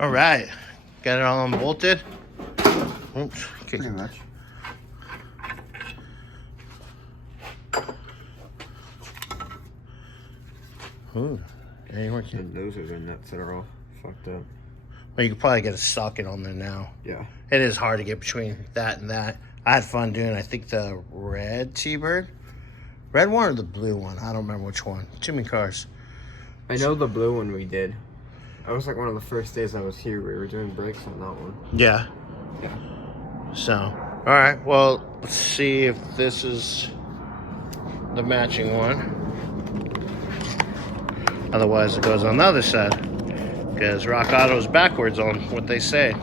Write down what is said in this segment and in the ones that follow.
All right, got it all unbolted. Oops, Pretty much. Ooh, ain't working. And those are the nuts that are all fucked up. Well, you could probably get a socket on there now. Yeah. It is hard to get between that and that. I had fun doing, I think, the red T-Bird. Red one or the blue one? I don't remember which one. Too many cars. I know the blue one we did. That was like one of the first days I was here. We were doing brakes on that one. Yeah. Yeah. So, all right. Well, let's see if this is the matching one. Otherwise, it goes on the other side. Because Rock Auto is backwards on what they say.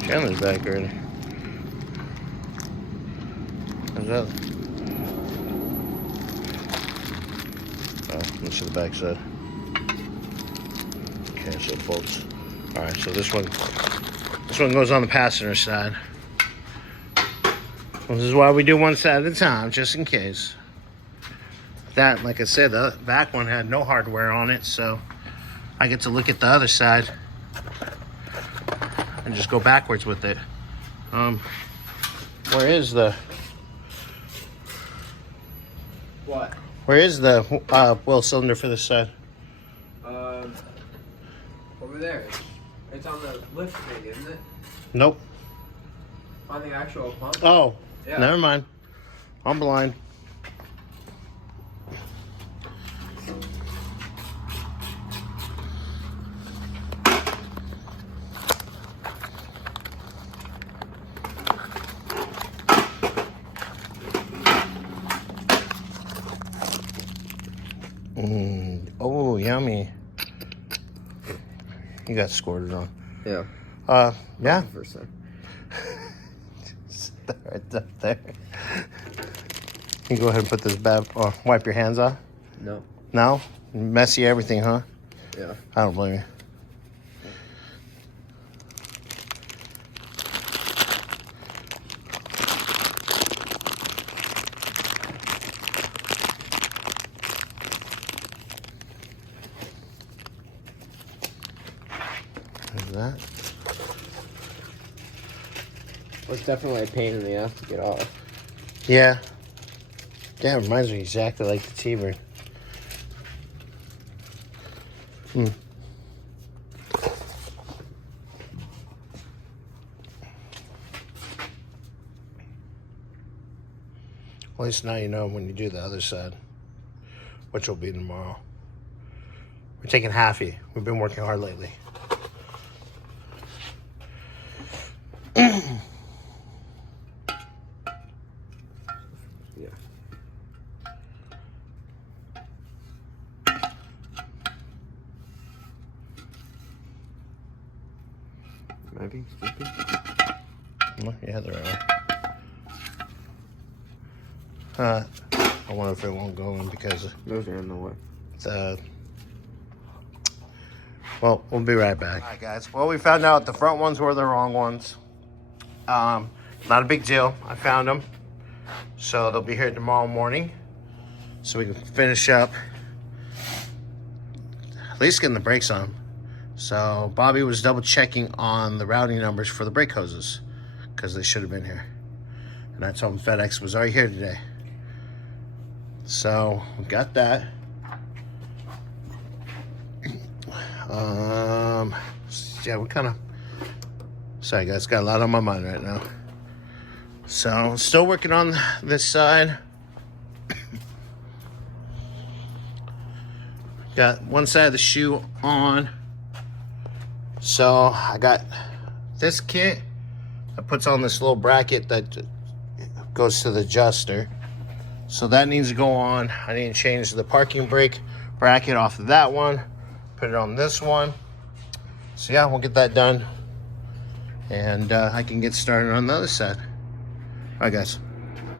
Chandler's back already. How's that? Oh, let's see the back side. Okay, so it folds. Alright, so this one goes on the passenger side. This is why we do one side at a time, just in case. That, like I said, the back one had no hardware on it, so I get to look at the other side and just go backwards with it. Where is the What? where is the wheel cylinder for this side? Over there. It's on the lift thing, isn't it? Nope. On the actual pump? Oh, Yeah. never mind. I'm blind. Oh, yummy. You got squirted on. Yeah. Yeah. First time. Right up there. You go ahead and put this bad, or wipe your hands off. No. No? Messy everything, huh? Yeah. I don't blame you. There's that. Well, it's definitely a pain in the ass to get off. Yeah. Yeah, it reminds me exactly like the T-Bird. At least now you know when you do the other side, which will be tomorrow. We're taking halfy. We've been working hard lately. Yeah. Maybe. Well, yeah, there are. I wonder if it won't go in because Those are in the way. the. Well, we'll be right back. All right, guys. Well, we found out the front ones were the wrong ones. Not a big deal. I found them. So they'll be here tomorrow morning. So we can finish up. At least getting the brakes on. So Bobby was double checking on the routing numbers for the brake hoses. Because they should have been here. And I told him FedEx was already here today. So we got that. Yeah, we're kind of, sorry guys, got a lot on my mind right now. So still working on this side. Got one side of the shoe on. So I got this kit that puts on this little bracket that goes to the adjuster. So that needs to go on. I need to change the parking brake bracket off of that one. Put it on this one. So yeah, we'll get that done. And I can get started on the other side. All right, guys.